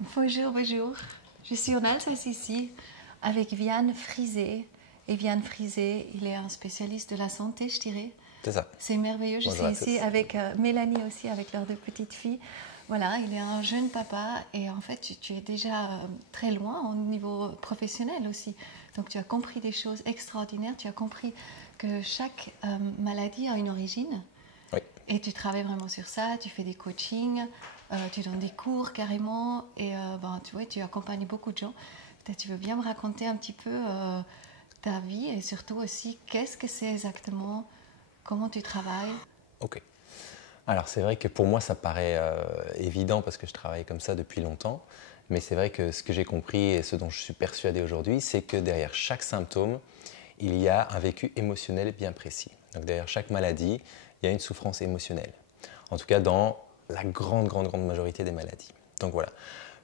Bonjour, bonjour. Je suis en Alsace ici avec Vian Frisé. Et Vian Frisé, il est un spécialiste de la santé, je dirais. C'est ça. C'est merveilleux. Je Bonjour suis ici avec Mélanie aussi, avec leurs deux petites filles. Voilà, il est un jeune papa et en fait, tu es déjà très loin au niveau professionnel aussi. Donc, tu as compris des choses extraordinaires. Tu as compris que chaque maladie a une origine. Oui. Et tu travailles vraiment sur ça. Tu fais des coachings, tu donnes des cours carrément. Et tu vois, tu accompagnes beaucoup de gens. Peut-être tu veux bien me raconter un petit peu ta vie et surtout aussi qu'est-ce que c'est exactement, comment tu travailles. Ok. Alors c'est vrai que pour moi ça paraît évident parce que je travaille comme ça depuis longtemps, mais c'est vrai que ce que j'ai compris et ce dont je suis persuadé aujourd'hui, c'est que derrière chaque symptôme, il y a un vécu émotionnel bien précis. Donc derrière chaque maladie, il y a une souffrance émotionnelle. En tout cas dans la grande majorité des maladies. Donc voilà.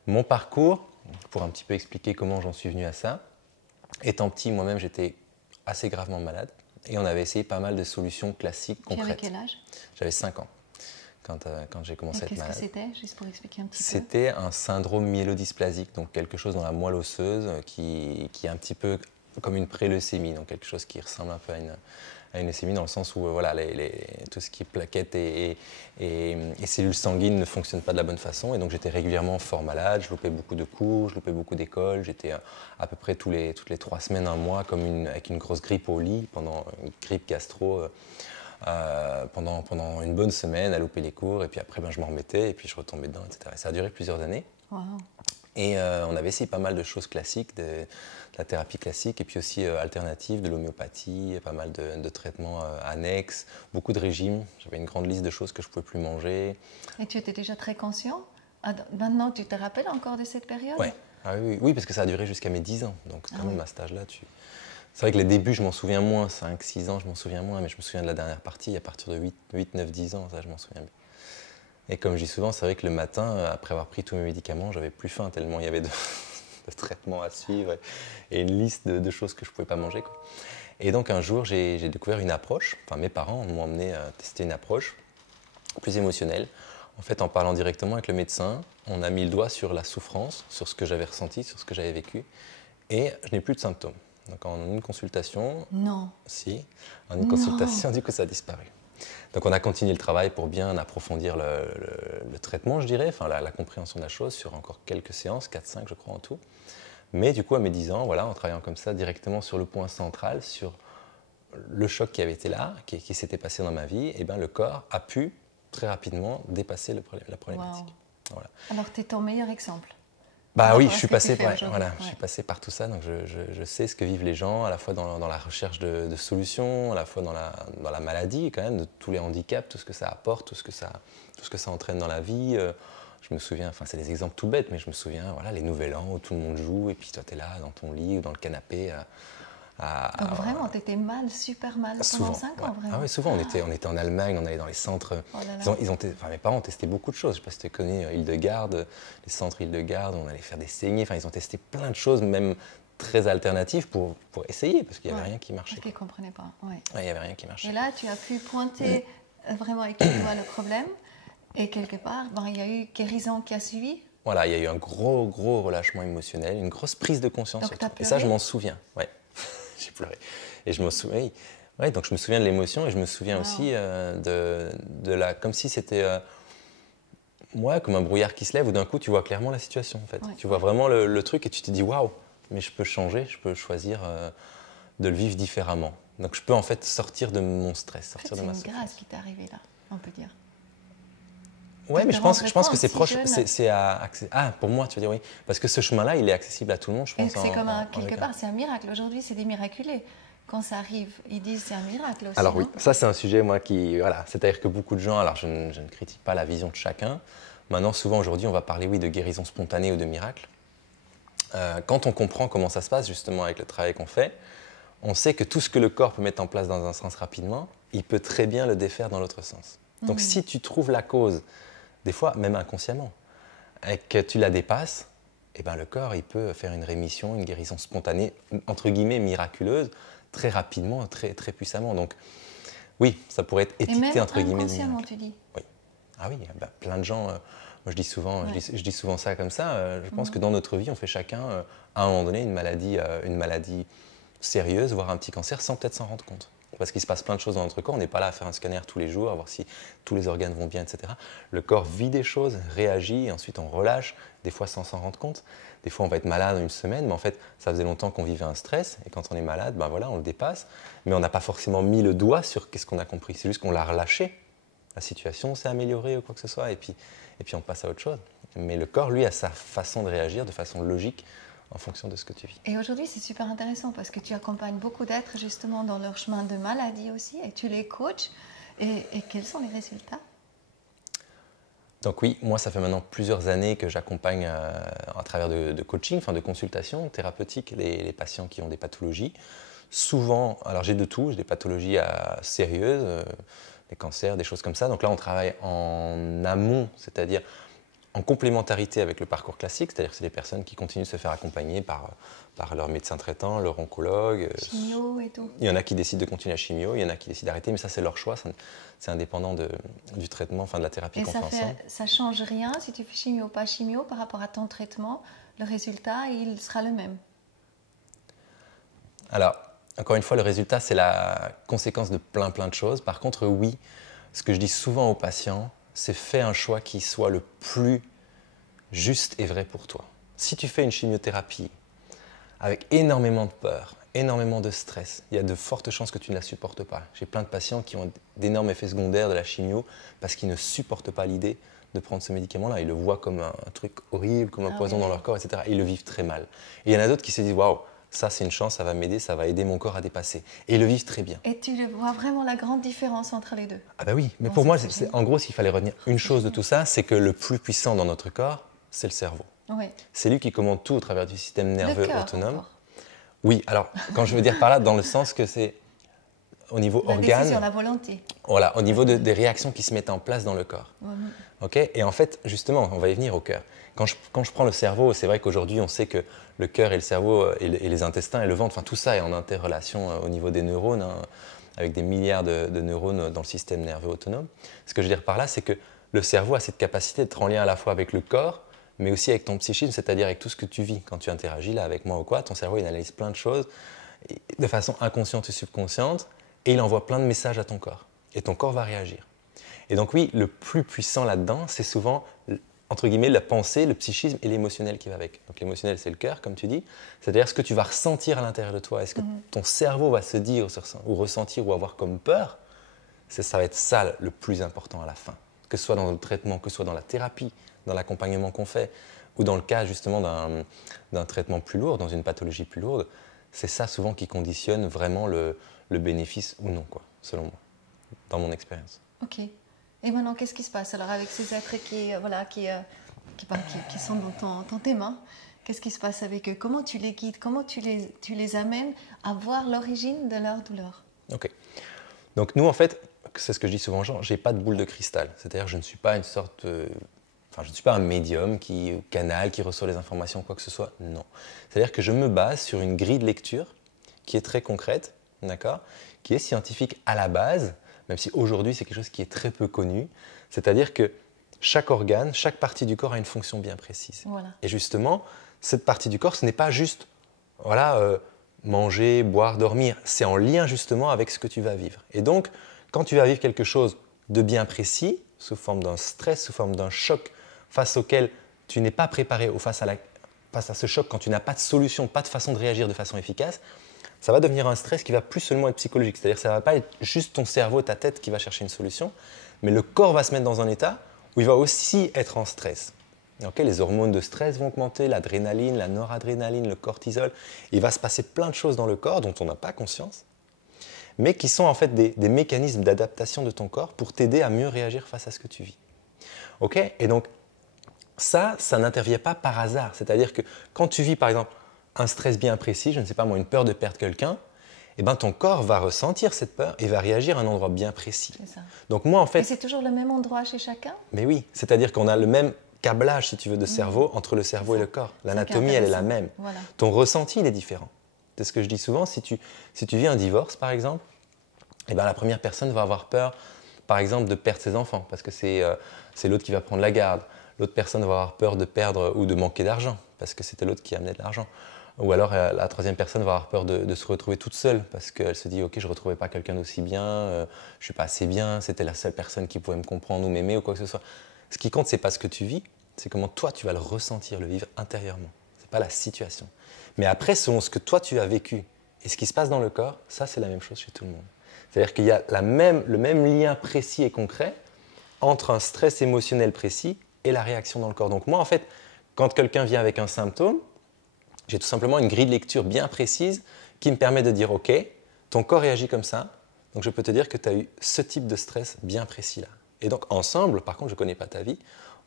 Mon parcours, pour un petit peu expliquer comment j'en suis venu à ça, étant petit, moi-même j'étais assez gravement malade et on avait essayé pas mal de solutions classiques, concrètes. Tu avais quel âge? J'avais 5 ans. Quand j'ai commencé à être malade. Qu'est-ce que c'était, juste pour expliquer un petit peu? C'était un syndrome myélodysplasique, donc quelque chose dans la moelle osseuse qui est un petit peu comme une préleucémie, donc quelque chose qui ressemble un peu à une leucémie dans le sens où voilà, tout ce qui est plaquettes et cellules sanguines ne fonctionnent pas de la bonne façon. Et donc j'étais régulièrement fort malade, je loupais beaucoup de cours, je loupais beaucoup d'écoles. J'étais à peu près toutes les 3 semaines, un mois, avec une grosse grippe au lit, pendant une grippe gastro. Pendant une bonne semaine à louper les cours et puis après je m'en remettais et puis je retombais dedans, etc. Et ça a duré plusieurs années. Wow. Et on avait essayé pas mal de choses classiques, de la thérapie classique et puis aussi alternative, de l'homéopathie, pas mal de traitements annexes, beaucoup de régimes. J'avais une grande liste de choses que je ne pouvais plus manger. Et tu étais déjà très conscient? Maintenant, tu te rappelles encore de cette période? Ouais. Ah oui, parce que ça a duré jusqu'à mes 10 ans. Donc quand même à cet âge-là, c'est vrai que les débuts, je m'en souviens moins, 5, 6 ans, je m'en souviens moins, mais je me souviens de la dernière partie, à partir de 8 9, 10 ans, ça je m'en souviens bien. Et comme je dis souvent, c'est vrai que le matin, après avoir pris tous mes médicaments, j'avais plus faim tellement il y avait de traitements à suivre et une liste de choses que je ne pouvais pas manger, quoi. Et donc un jour, j'ai découvert une approche, enfin mes parents m'ont emmené à tester une approche plus émotionnelle. En fait, en parlant directement avec le médecin, on a mis le doigt sur la souffrance, sur ce que j'avais ressenti, sur ce que j'avais vécu, et je n'ai plus de symptômes. Donc en une consultation, Non. Si, en une consultation, du coup ça a disparu. Donc on a continué le travail pour bien approfondir le traitement, je dirais, enfin la compréhension de la chose sur encore quelques séances, 4-5 je crois en tout. Mais du coup à mes 10 ans, voilà, en travaillant comme ça directement sur le point central, sur le choc qui avait été là, qui s'était passé dans ma vie, et bien le corps a pu très rapidement dépasser la problématique. Wow. Voilà. Alors tu es ton meilleur exemple. Bah oui, je suis passé par tout ça, donc je sais ce que vivent les gens, à la fois dans la recherche de solutions, à la fois dans la maladie, quand même, de tous les handicaps, tout ce que ça apporte, tout ce que ça entraîne dans la vie. Je me souviens, enfin c'est des exemples tout bêtes, mais je me souviens, voilà, les Nouvel An où tout le monde joue, et puis toi tu es là dans ton lit ou dans le canapé. Donc vraiment, tu étais mal, super mal Souvent, pendant 5 ans, ouais. vraiment. Ah oui, souvent, on était en Allemagne, on allait dans les centres. Oh là là. Enfin, mes parents ont testé beaucoup de choses. Je ne sais pas si tu connais Île-de-Garde, les centres Île-de-Garde, on allait faire des saignées. Enfin, ils ont testé plein de choses, même très alternatives pour essayer, parce qu'il n'y avait rien qui marchait. Parce qu'ils ne comprenaient pas. Ouais. Ouais, il n'y avait rien qui marchait. Et là, tu as pu pointer vraiment avec le doigt le problème. Et quelque part, il y a eu guérison qui a suivi. Voilà, il y a eu un gros relâchement émotionnel, une grosse prise de conscience. Donc, tu as pleuré? Et ça, je m'en souviens. Ouais. J'ai pleuré. Et je me souviens, ouais, donc je me souviens de l'émotion et je me souviens aussi comme si c'était comme un brouillard qui se lève où d'un coup tu vois clairement la situation en fait. Ouais. Tu vois vraiment le truc et tu te dis waouh, mais je peux changer, je peux choisir de le vivre différemment. Donc je peux en fait sortir de mon stress, sortir de ma souffrance. C'est une grâce qui t'est arrivée là, on peut dire. Ouais, mais je pense que c'est proche. Pour moi, tu veux dire oui. Parce que ce chemin-là, il est accessible à tout le monde, je pense. C'est comme quelque part, c'est un miracle. Aujourd'hui, c'est des miraculés. Quand ça arrive, ils disent c'est un miracle aussi. Alors non? oui, ça c'est un sujet, moi, voilà. C'est-à-dire que beaucoup de gens, alors je ne critique pas la vision de chacun. Maintenant, souvent aujourd'hui, on va parler, oui, de guérison spontanée ou de miracle. Quand on comprend comment ça se passe, justement, avec le travail qu'on fait, on sait que tout ce que le corps peut mettre en place dans un sens rapidement, il peut très bien le défaire dans l'autre sens. Donc si tu trouves la cause, des fois même inconsciemment, et que tu la dépasses, eh ben, le corps il peut faire une rémission, une guérison spontanée, entre guillemets miraculeuse, très rapidement, très puissamment. Donc oui, ça pourrait être étiqueté entre guillemets de inconsciemment, miracle. tu dis. Oui. Ah oui, plein de gens. Moi, je dis souvent ça comme ça. Je pense que dans notre vie, on fait chacun, à un moment donné, une maladie sérieuse, voire un petit cancer, sans peut-être s'en rendre compte. Parce qu'il se passe plein de choses dans notre corps. On n'est pas là à faire un scanner tous les jours, à voir si tous les organes vont bien, etc. Le corps vit des choses, réagit, et ensuite on relâche, des fois sans s'en rendre compte. Des fois, on va être malade une semaine, mais en fait, ça faisait longtemps qu'on vivait un stress. Et quand on est malade, ben voilà, on le dépasse. Mais on n'a pas forcément mis le doigt sur qu'est-ce qu'on a compris. C'est juste qu'on l'a relâché. La situation s'est améliorée ou quoi que ce soit. Et puis on passe à autre chose. Mais le corps, lui, a sa façon de réagir de façon logique en fonction de ce que tu vis. Et aujourd'hui, c'est super intéressant parce que tu accompagnes beaucoup d'êtres justement dans leur chemin de maladie aussi et tu les coaches. Et quels sont les résultats? Donc oui, moi, ça fait maintenant plusieurs années que j'accompagne à travers de coaching, enfin de consultations thérapeutiques, les patients qui ont des pathologies. Souvent, alors j'ai de tout, j'ai des pathologies sérieuses, des cancers, des choses comme ça. Donc là, on travaille en amont, c'est-à-dire en complémentarité avec le parcours classique, c'est-à-dire que c'est des personnes qui continuent de se faire accompagner par leur médecin traitant, leur oncologue. Chimio et tout. Il y en a qui décident de continuer la chimio, il y en a qui décident d'arrêter, mais ça c'est leur choix, c'est indépendant du traitement, enfin de la thérapie qu'on fait ensemble. Ça ne change rien si tu fais chimio ou pas chimio par rapport à ton traitement, le résultat il sera le même. Alors, encore une fois, le résultat c'est la conséquence de plein de choses. Par contre, oui, ce que je dis souvent aux patients, c'est fais un choix qui soit le plus juste et vrai pour toi. Si tu fais une chimiothérapie avec énormément de peur, énormément de stress, il y a de fortes chances que tu ne la supportes pas. J'ai plein de patients qui ont d'énormes effets secondaires de la chimio parce qu'ils ne supportent pas l'idée de prendre ce médicament-là. Ils le voient comme un truc horrible, comme un poison dans leur corps, etc. Et ils le vivent très mal. Et il y en a d'autres qui se disent « Waouh, ça c'est une chance, ça va m'aider, ça va aider mon corps à dépasser. » Et ils le vivent très bien. Et tu vois vraiment la grande différence entre les deux? Ah bah oui, mais pour moi, en gros, s'il fallait retenir une chose de tout ça, c'est que le plus puissant dans notre corps, c'est le cerveau. Oui. C'est lui qui commande tout au travers du système nerveux autonome. Encore. Oui, alors quand je veux dire par là, dans le sens que c'est au niveau organe. La décision, la volonté. Voilà, au niveau des réactions qui se mettent en place dans le corps. Okay, et en fait, justement, on va y venir au cœur. Quand je prends le cerveau, c'est vrai qu'aujourd'hui, on sait que le cœur et le cerveau et les intestins et le ventre, enfin tout ça est en interrelation au niveau des neurones, avec des milliards de neurones dans le système nerveux autonome. Ce que je veux dire par là, c'est que le cerveau a cette capacité d'être en lien à la fois avec le corps, mais aussi avec ton psychisme, c'est-à-dire avec tout ce que tu vis. Quand tu interagis là avec moi ou quoi, ton cerveau il analyse plein de choses de façon inconsciente et subconsciente, et il envoie plein de messages à ton corps. Et ton corps va réagir. Et donc oui, le plus puissant là-dedans, c'est souvent, entre guillemets, la pensée, le psychisme et l'émotionnel qui va avec. Donc l'émotionnel, c'est le cœur, comme tu dis. C'est-à-dire ce que tu vas ressentir à l'intérieur de toi. Est-ce que ton cerveau va se dire ou ressentir ou avoir comme peur? Ça va être ça le plus important à la fin. Que ce soit dans le traitement, que ce soit dans la thérapie, dans l'accompagnement qu'on fait, ou dans le cas justement d'un traitement plus lourd, dans une pathologie plus lourde, c'est ça souvent qui conditionne vraiment le bénéfice ou non, quoi, selon moi, dans mon expérience. Ok. Et maintenant, qu'est-ce qui se passe alors avec ces êtres qui sont dans tes mains? Qu'est-ce qui se passe avec eux? Comment tu les guides? Comment tu les amènes à voir l'origine de leur douleur? Ok. Donc nous, en fait, c'est ce que je dis souvent aux gens, je n'ai pas de boule de cristal. C'est-à-dire je ne suis pas je ne suis pas un médium canal qui reçoit les informations, quoi que ce soit. Non. C'est-à-dire que je me base sur une grille de lecture qui est très concrète, d'accord, qui est scientifique à la base, même si aujourd'hui c'est quelque chose qui est très peu connu. C'est-à-dire que chaque organe, chaque partie du corps a une fonction bien précise. Voilà. Et justement, cette partie du corps, ce n'est pas juste manger, boire, dormir. C'est en lien justement avec ce que tu vas vivre. Et donc, quand tu vas vivre quelque chose de bien précis, sous forme d'un stress, sous forme d'un choc, face auquel tu n'es pas préparé, ou face à ce choc, quand tu n'as pas de solution, pas de façon de réagir de façon efficace, ça va devenir un stress qui va plus seulement être psychologique. C'est-à-dire que ça ne va pas être juste ton cerveau, ta tête qui va chercher une solution, mais le corps va se mettre dans un état où il va aussi être en stress. Okay, les hormones de stress vont augmenter, l'adrénaline, la noradrénaline, le cortisol. Il va se passer plein de choses dans le corps dont on n'a pas conscience, mais qui sont en fait des mécanismes d'adaptation de ton corps pour t'aider à mieux réagir face à ce que tu vis. Okay, et donc, ça n'intervient pas par hasard. C'est-à-dire que quand tu vis, par exemple, un stress bien précis, je ne sais pas moi, une peur de perdre quelqu'un, eh ben, ton corps va ressentir cette peur et va réagir à un endroit bien précis. C'est ça. Donc moi, en fait... Et c'est toujours le même endroit chez chacun? Mais oui, c'est-à-dire qu'on a le même câblage, si tu veux, de cerveau entre le cerveau et le corps. L'anatomie, elle est la même. Voilà. Ton ressenti, il est différent. C'est ce que je dis souvent. Si tu vis un divorce, par exemple, eh ben, la première personne va avoir peur, par exemple, de perdre ses enfants, parce que c'est l'autre qui va prendre la garde. L'autre personne va avoir peur de perdre ou de manquer d'argent, parce que c'était l'autre qui amenait de l'argent. Ou alors la troisième personne va avoir peur de se retrouver toute seule, parce qu'elle se dit « Ok, je ne retrouvais pas quelqu'un d'aussi bien, je ne suis pas assez bien, c'était la seule personne qui pouvait me comprendre ou m'aimer ou quoi que ce soit. » Ce qui compte, ce n'est pas ce que tu vis, c'est comment toi tu vas le ressentir, le vivre intérieurement. Ce n'est pas la situation. Mais après, selon ce que toi tu as vécu et ce qui se passe dans le corps, ça c'est la même chose chez tout le monde. C'est-à-dire qu'il y a le même lien précis et concret entre un stress émotionnel précis et la réaction dans le corps. Donc moi, en fait, quand quelqu'un vient avec un symptôme, j'ai tout simplement une grille de lecture bien précise qui me permet de dire « Ok, ton corps réagit comme ça, donc je peux te dire que tu as eu ce type de stress bien précis là. » Et donc ensemble, par contre, je ne connais pas ta vie,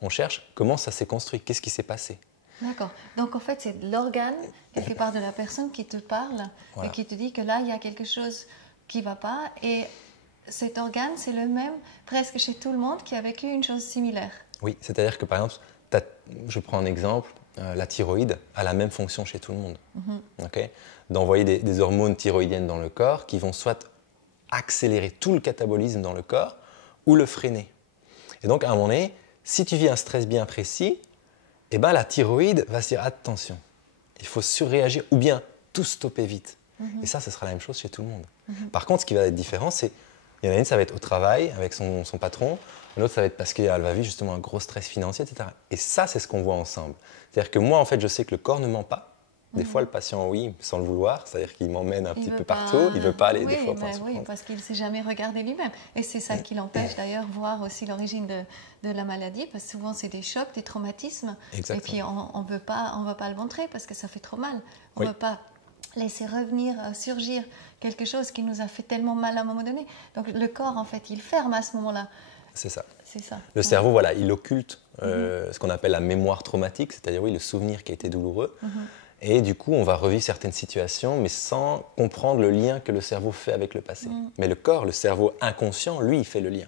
on cherche comment ça s'est construit, qu'est-ce qui s'est passé. D'accord. Donc en fait, c'est l'organe, quelque part, de la personne qui te parle et qui te dit que là, il y a quelque chose qui ne va pas. Et cet organe, c'est le même presque chez tout le monde qui a vécu une chose similaire. Oui, c'est-à-dire que par exemple, je prends un exemple, la thyroïde a la même fonction chez tout le monde. Okay, d'envoyer des hormones thyroïdiennes dans le corps qui vont soit accélérer tout le catabolisme dans le corps ou le freiner. Et donc à un moment donné, si tu vis un stress bien précis, eh ben, la thyroïde va se dire attention, il faut surréagir ou bien tout stopper vite. Et ça, ce sera la même chose chez tout le monde. Par contre, ce qui va être différent, c'est il y en a une, ça va être au travail avec son patron, l'autre, ça va être parce qu'elle va vivre justement un gros stress financier, etc. Et ça, c'est ce qu'on voit ensemble. C'est-à-dire que moi, en fait, je sais que le corps ne ment pas. Des fois, le patient, oui, sans le vouloir, c'est-à-dire qu'il m'emmène un petit peu partout, il ne veut pas aller des fois pour se Oui, parce qu'il ne s'est jamais regardé lui-même. Et c'est ça qui l'empêche d'ailleurs voir aussi l'origine de la maladie, parce que souvent, c'est des chocs, des traumatismes. Exactement. Et puis, on ne veut pas le montrer parce que ça fait trop mal. On ne veut pas laisser revenir, surgir quelque chose qui nous a fait tellement mal à un moment donné. Donc, le corps, en fait, il ferme à ce moment-là. C'est ça. C'est ça. Le cerveau, voilà, il occulte ce qu'on appelle la mémoire traumatique, c'est-à-dire oui, le souvenir qui a été douloureux. Et du coup, on va revivre certaines situations, mais sans comprendre le lien que le cerveau fait avec le passé. Mais le corps, le cerveau inconscient, lui, il fait le lien.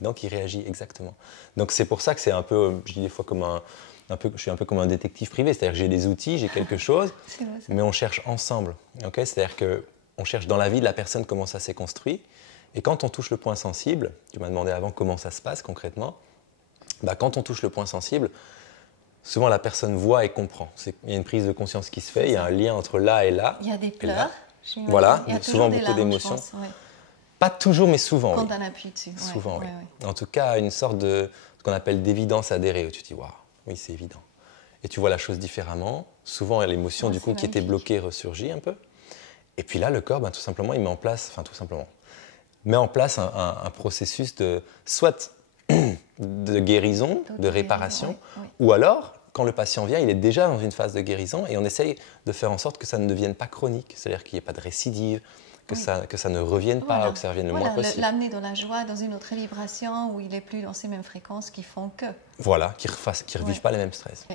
Et donc, il réagit exactement. Donc, c'est pour ça que c'est un peu, je dis des fois comme je suis un peu comme un détective privé, c'est-à-dire que j'ai des outils, j'ai quelque chose, mais on cherche ensemble. Okay, c'est-à-dire qu'on cherche dans la vie de la personne comment ça s'est construit. Et quand on touche le point sensible, tu m'as demandé avant comment ça se passe concrètement, bah, quand on touche le point sensible, souvent la personne voit et comprend. Il y a une prise de conscience qui se fait, il y a un lien entre là et là. Il y a des pleurs. Voilà, il y a souvent beaucoup d'émotions. Pas toujours, mais souvent. Quand on appuie dessus. Souvent, oui. En tout cas, une sorte de ce qu'on appelle d'évidence adhérée, où tu te dis, waouh, oui, c'est évident. Et tu vois la chose différemment. Souvent, l'émotion du coup qui était bloquée ressurgit un peu. Et puis là, le corps, ben, tout simplement, il met en place, un processus de soit de guérison, de réparation, ou alors, quand le patient vient, il est déjà dans une phase de guérison et on essaye de faire en sorte que ça ne devienne pas chronique, c'est-à-dire qu'il n'y ait pas de récidive, que ça ne revienne pas ou que ça revienne le moins possible. L'amener dans la joie, dans une autre vibration où il n'est plus dans ces mêmes fréquences qui font que. Voilà, qu'il ne revive pas les mêmes stress.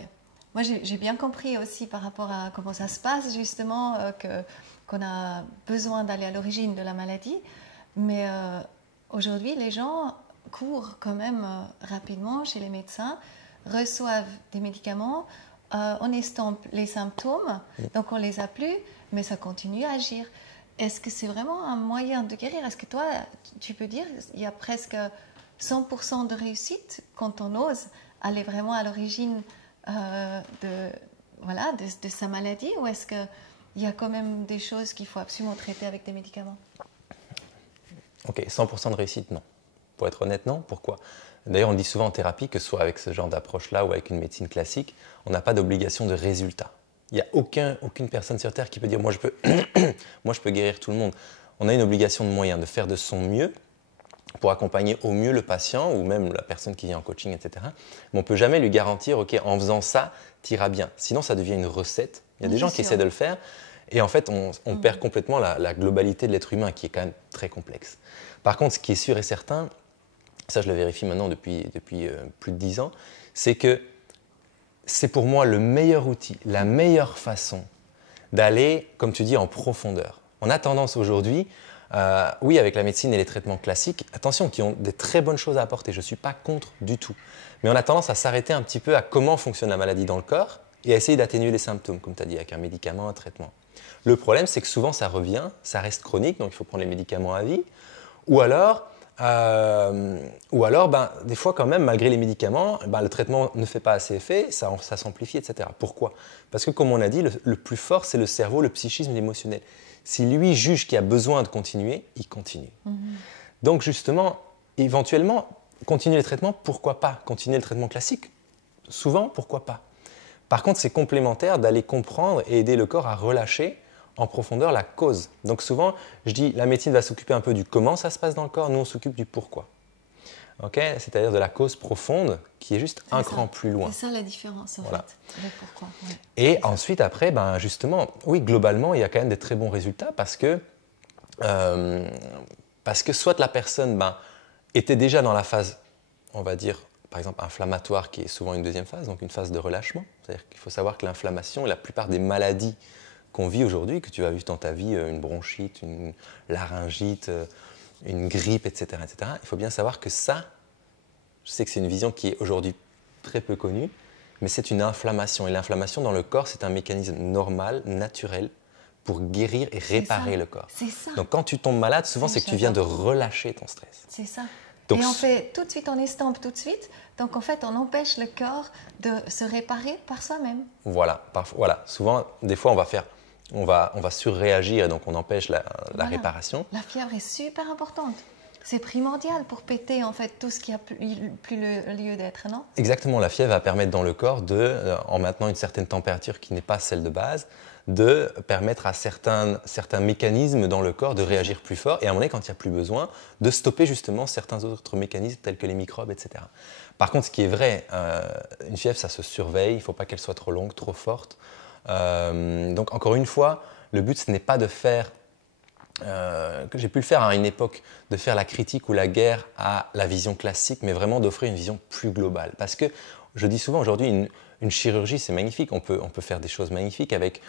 Moi, j'ai bien compris aussi par rapport à comment ça se passe, justement, qu'on a besoin d'aller à l'origine de la maladie. Mais aujourd'hui, les gens courent quand même rapidement chez les médecins, reçoivent des médicaments, on estompe les symptômes, donc on ne les a plus, mais ça continue à agir. Est-ce que c'est vraiment un moyen de guérir? Est-ce que toi, tu peux dire qu'il y a presque 100% de réussite quand on ose aller vraiment à l'origine de sa maladie, ou est-ce qu'il y a quand même des choses qu'il faut absolument traiter avec des médicaments? Ok, 100% de réussite, non. Pour être honnête, non. Pourquoi? D'ailleurs, on dit souvent en thérapie que soit avec ce genre d'approche-là ou avec une médecine classique, on n'a pas d'obligation de résultat. Il n'y a aucune personne sur Terre qui peut dire « moi, je peux guérir tout le monde ». On a une obligation de moyens, de faire de son mieux pour accompagner au mieux le patient ou même la personne qui vient en coaching, etc. Mais on ne peut jamais lui garantir « ok, en faisant ça, tu iras bien ». Sinon, ça devient une recette. Il y a des gens qui essaient de le faire et en fait, on perd complètement la globalité de l'être humain qui est quand même très complexe. Par contre, ce qui est sûr et certain, ça je le vérifie maintenant depuis plus de 10 ans, c'est que c'est pour moi le meilleur outil, la meilleure façon d'aller, comme tu dis, en profondeur. On a tendance aujourd'hui, oui, avec la médecine et les traitements classiques, attention, qui ont des très bonnes choses à apporter, je ne suis pas contre du tout. Mais on a tendance à s'arrêter un petit peu à comment fonctionne la maladie dans le corps et à essayer d'atténuer les symptômes, comme tu as dit, avec un médicament, un traitement. Le problème, c'est que souvent ça revient, ça reste chronique, donc il faut prendre les médicaments à vie, ou alors Ou alors, des fois quand même, malgré les médicaments, le traitement ne fait pas assez effet, ça s'amplifie, etc. Pourquoi? Parce que comme on a dit, le plus fort, c'est le cerveau, le psychisme, l'émotionnel. Si lui juge qu'il y a besoin de continuer, il continue. Donc justement, éventuellement, continuer le traitement, pourquoi pas? Continuer le traitement classique, souvent, pourquoi pas? Par contre, c'est complémentaire d'aller comprendre et aider le corps à relâcher en profondeur la cause. Donc souvent, je dis, la médecine va s'occuper un peu du comment ça se passe dans le corps, nous on s'occupe du pourquoi. Okay, c'est-à-dire de la cause profonde qui est juste un cran plus loin. C'est ça la différence en fait, le pourquoi. Ouais. Et ensuite, après, justement, oui, globalement, il y a quand même des très bons résultats parce que soit la personne était déjà dans la phase, on va dire, par exemple, inflammatoire, qui est souvent une deuxième phase, donc une phase de relâchement. C'est-à-dire qu'il faut savoir que l'inflammation, la plupart des maladies qu'on vit aujourd'hui, que tu as vu dans ta vie, une bronchite, une laryngite, une grippe, etc., etc., il faut bien savoir que ça, je sais que c'est une vision qui est aujourd'hui très peu connue, mais c'est une inflammation. Et l'inflammation dans le corps, c'est un mécanisme normal, naturel, pour guérir et réparer le corps. C'est ça. Donc quand tu tombes malade, souvent c'est que tu viens de relâcher ton stress. C'est ça. Donc, et on fait tout de suite, on estompe tout de suite. Donc en fait, on empêche le corps de se réparer par soi-même. Voilà. Souvent, des fois, on va surréagir et donc on empêche la réparation. La fièvre est super importante. C'est primordial pour péter en fait tout ce qui a plus le lieu d'être, non? Exactement. La fièvre va permettre dans le corps en maintenant une certaine température qui n'est pas celle de base, de permettre à certains mécanismes dans le corps de réagir plus fort et à un moment donné, quand il n'y a plus besoin, de stopper justement certains autres mécanismes tels que les microbes, etc. Par contre, ce qui est vrai, une fièvre, ça se surveille, il ne faut pas qu'elle soit trop longue, trop forte. Donc encore une fois, le but, ce n'est pas de faire, que j'ai pu le faire à une époque, de faire la critique ou la guerre à la vision classique, mais vraiment d'offrir une vision plus globale. Parce que je dis souvent aujourd'hui, une chirurgie, c'est magnifique, on peut faire des choses magnifiques avec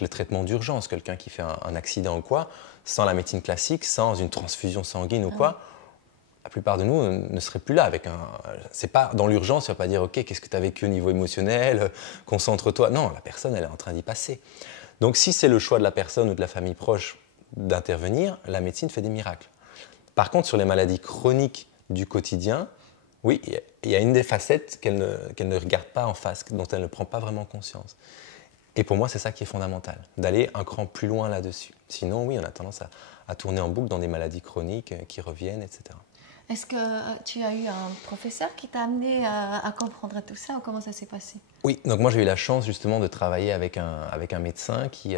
le traitement d'urgence, quelqu'un qui fait un accident ou quoi, sans la médecine classique, sans une transfusion sanguine ou quoi. La plupart de nous ne seraient plus là. C'est pas dans l'urgence, tu vas pas dire « Ok, qu'est-ce que tu as vécu au niveau émotionnel? Concentre-toi. » Non, la personne, elle est en train d'y passer. Donc si c'est le choix de la personne ou de la famille proche d'intervenir, la médecine fait des miracles. Par contre, sur les maladies chroniques du quotidien, oui, il y a une des facettes qu'elle ne regarde pas en face, dont elle ne prend pas vraiment conscience. Et pour moi, c'est ça qui est fondamental, d'aller un cran plus loin là-dessus. Sinon, oui, on a tendance à tourner en boucle dans des maladies chroniques qui reviennent, etc. Est-ce que tu as eu un professeur qui t'a amené à comprendre tout ça ou comment ça s'est passé? Oui, donc moi j'ai eu la chance justement de travailler avec un médecin qui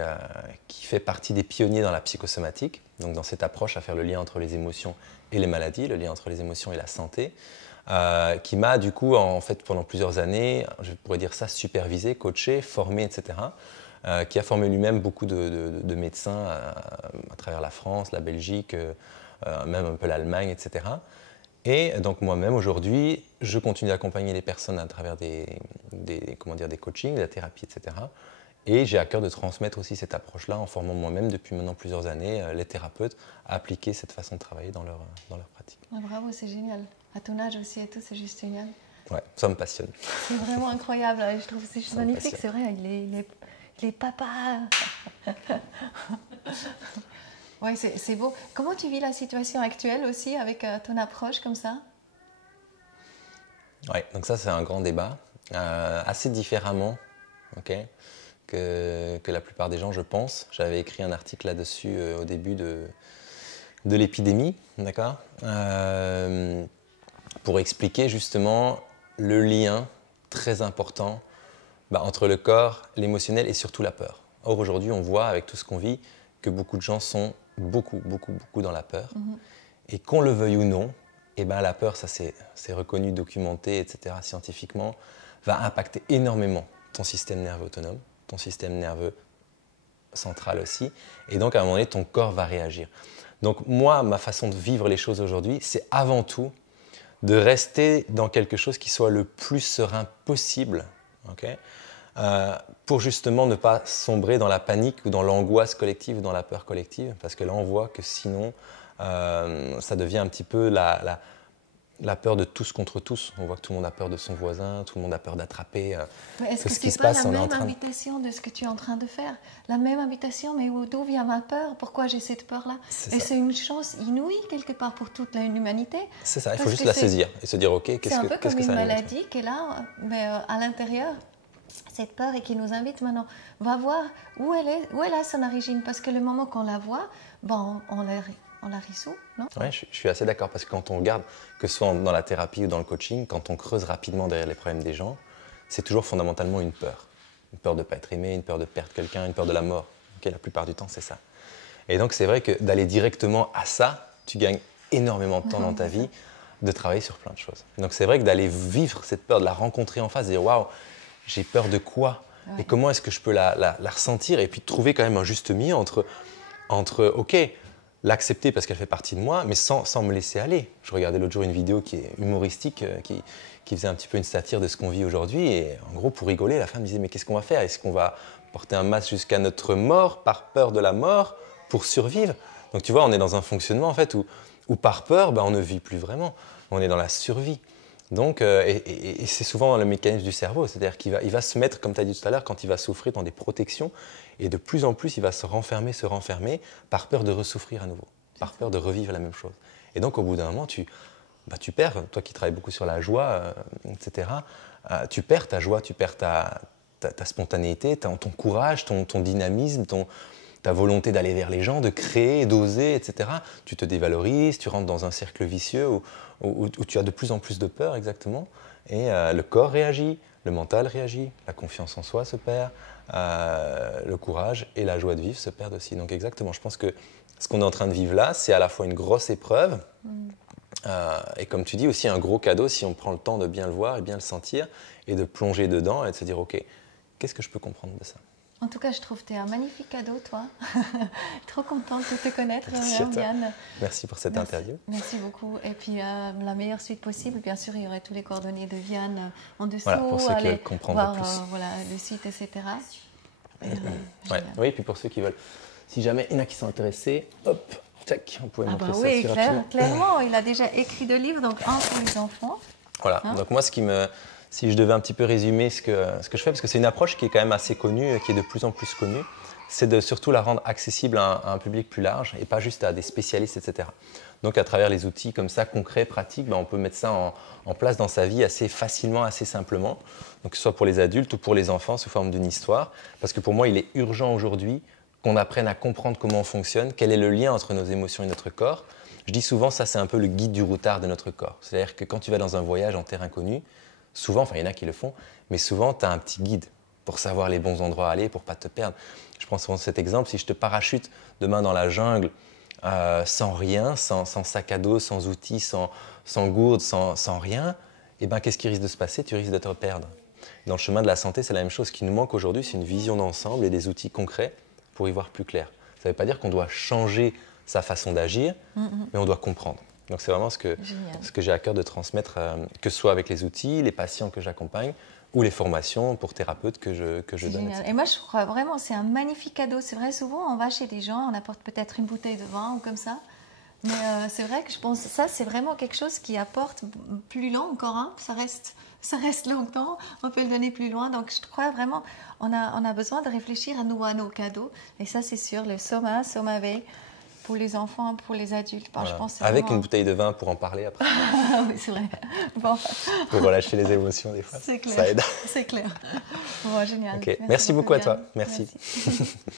fait partie des pionniers dans la psychosomatique, donc dans cette approche à faire le lien entre les émotions et les maladies, le lien entre les émotions et la santé, qui m'a du coup en fait pendant plusieurs années, je pourrais dire ça, supervisé, coaché, formé, etc., qui a formé lui-même beaucoup de médecins à travers la France, la Belgique, même un peu l'Allemagne, etc. Et donc moi-même, aujourd'hui, je continue d'accompagner les personnes à travers des coachings, de la thérapie, etc. Et j'ai à cœur de transmettre aussi cette approche-là en formant moi-même depuis maintenant plusieurs années les thérapeutes à appliquer cette façon de travailler dans leur pratique. Ah, bravo, c'est génial. À ton âge aussi et tout, c'est juste génial. Ouais, ça me passionne. C'est vraiment incroyable. Je trouve que c'est juste magnifique. C'est vrai, les papas. Oui, c'est beau. Comment tu vis la situation actuelle aussi avec ton approche comme ça? Oui, donc ça c'est un grand débat, assez différemment que la plupart des gens, je pense. J'avais écrit un article là-dessus au début de l'épidémie, d'accord, pour expliquer justement le lien très important entre le corps, l'émotionnel et surtout la peur. Or aujourd'hui, on voit avec tout ce qu'on vit que beaucoup de gens sont beaucoup dans la peur. Et qu'on le veuille ou non, la peur, ça c'est reconnu, documenté, etc., scientifiquement, va impacter énormément ton système nerveux autonome, ton système nerveux central aussi, et donc à un moment donné, ton corps va réagir. Donc moi, ma façon de vivre les choses aujourd'hui, c'est avant tout de rester dans quelque chose qui soit le plus serein possible, pour justement ne pas sombrer dans la panique ou dans l'angoisse collective ou dans la peur collective, parce que là on voit que sinon ça devient un petit peu la peur de tous contre tous. On voit que tout le monde a peur de son voisin, tout le monde a peur d'attraper Mais est-ce que ce qui se c'est pas passe. la On est en même train de... invitation de ce que tu es en train de faire? La même invitation, mais d'où vient ma peur? Pourquoi j'ai cette peur-là? Et c'est une chance inouïe quelque part pour toute l'humanité. C'est ça, il faut juste la saisir et se dire, ok, qu'est-ce que ça C'est un peu comme une montre maladie qui est là, mais à l'intérieur, cette peur et qui nous invite maintenant. Va voir où elle a son origine, parce que le moment qu'on la voit, bon, on la résout, non? Oui, je suis assez d'accord, parce que quand on regarde, que ce soit dans la thérapie ou dans le coaching, quand on creuse rapidement derrière les problèmes des gens, c'est toujours fondamentalement une peur. Une peur de ne pas être aimé, une peur de perdre quelqu'un, une peur de la mort. Okay, la plupart du temps, c'est ça. Et donc, c'est vrai que d'aller directement à ça, tu gagnes énormément de temps dans ta vie de travailler sur plein de choses. Donc, c'est vrai que d'aller vivre cette peur, de la rencontrer en face, de dire « Waouh, j'ai peur de quoi ?» Et comment est-ce que je peux la ressentir, et puis trouver quand même un juste milieu entre ok, l'accepter parce qu'elle fait partie de moi, mais sans me laisser aller. Je regardais l'autre jour une vidéo qui est humoristique, qui faisait un petit peu une satire de ce qu'on vit aujourd'hui, et en gros, pour rigoler, la femme disait « Mais qu'est-ce qu'on va faire? Est-ce qu'on va porter un masque jusqu'à notre mort, par peur de la mort, pour survivre ?» Donc tu vois, on est dans un fonctionnement en fait où par peur, on ne vit plus vraiment. On est dans la survie. Donc, et c'est souvent le mécanisme du cerveau, c'est-à-dire qu'il va se mettre, comme tu as dit tout à l'heure, quand il va souffrir, dans des protections, et de plus en plus, il va se renfermer, par peur de ressouffrir à nouveau, par peur de revivre la même chose. Et donc, au bout d'un moment, tu perds, toi qui travailles beaucoup sur la joie, etc., tu perds ta joie, tu perds ta spontanéité, ton courage, ton dynamisme, ta volonté d'aller vers les gens, de créer, d'oser, etc. Tu te dévalorises, tu rentres dans un cercle vicieux où tu as de plus en plus de peur, exactement. Et le corps réagit, le mental réagit, la confiance en soi se perd, le courage et la joie de vivre se perdent aussi. Donc exactement, je pense que ce qu'on est en train de vivre là, c'est à la fois une grosse épreuve, et comme tu dis, aussi un gros cadeau si on prend le temps de bien le voir et bien le sentir, et de plonger dedans et de se dire, ok, qu'est-ce que je peux comprendre de ça? En tout cas, je trouve que tu es un magnifique cadeau, toi. Trop contente de te connaître, Vianne. Merci pour cette interview. Merci beaucoup. Et puis, la meilleure suite possible, bien sûr, il y aurait tous les coordonnées de Vianne en dessous. Voilà, pour ceux qui veulent comprendre plus. Voilà, le site, etc. Oui, et puis pour ceux qui veulent, si jamais il y en a qui sont intéressés, hop, tac, on pouvait montrer ça oui, assez rapidement. Clairement, il a déjà écrit 2 livres, donc un pour les enfants. Voilà, donc moi, si je devais un petit peu résumer ce que je fais, parce que c'est une approche qui est quand même assez connue, qui est de plus en plus connue, c'est de surtout la rendre accessible à un public plus large et pas juste à des spécialistes, etc. Donc à travers les outils comme ça, concrets, pratiques, on peut mettre ça en place dans sa vie assez facilement, assez simplement, donc que ce soit pour les adultes ou pour les enfants sous forme d'une histoire, parce que pour moi, il est urgent aujourd'hui qu'on apprenne à comprendre comment on fonctionne, quel est le lien entre nos émotions et notre corps. Je dis souvent, ça c'est un peu le guide du routard de notre corps. C'est-à-dire que quand tu vas dans un voyage en terre inconnue, souvent, enfin il y en a qui le font, mais souvent tu as un petit guide pour savoir les bons endroits à aller, pour ne pas te perdre. Je prends souvent cet exemple, si je te parachute demain dans la jungle sans rien, sans sac à dos, sans outils, sans gourde, sans rien, eh ben, qu'est-ce qui risque de se passer? Tu risques de te perdre. Dans le chemin de la santé, c'est la même chose. Ce qui nous manque aujourd'hui, c'est une vision d'ensemble et des outils concrets pour y voir plus clair. Ça ne veut pas dire qu'on doit changer sa façon d'agir, mais on doit comprendre. Donc c'est vraiment ce que j'ai à cœur de transmettre, que ce soit avec les outils, les patients que j'accompagne, ou les formations pour thérapeutes que je donne. Génial. Et moi, je crois vraiment, c'est un magnifique cadeau. C'est vrai, souvent, on va chez des gens, on apporte peut-être une bouteille de vin ou comme ça. Mais c'est vrai que je pense que ça, c'est vraiment quelque chose qui apporte plus loin encore. Hein. Ça reste longtemps, on peut le donner plus loin. Donc, je crois vraiment, on a besoin de réfléchir à nos cadeaux. Et ça, c'est sûr, le Soma V, pour les enfants, pour les adultes. Voilà. Je pense avec vraiment... une bouteille de vin pour en parler après. Oui, c'est vrai. Bon. Pour relâcher les émotions des fois. C'est clair. Ça aide. C'est clair. Bon, génial. Okay. Merci beaucoup à toi. Merci.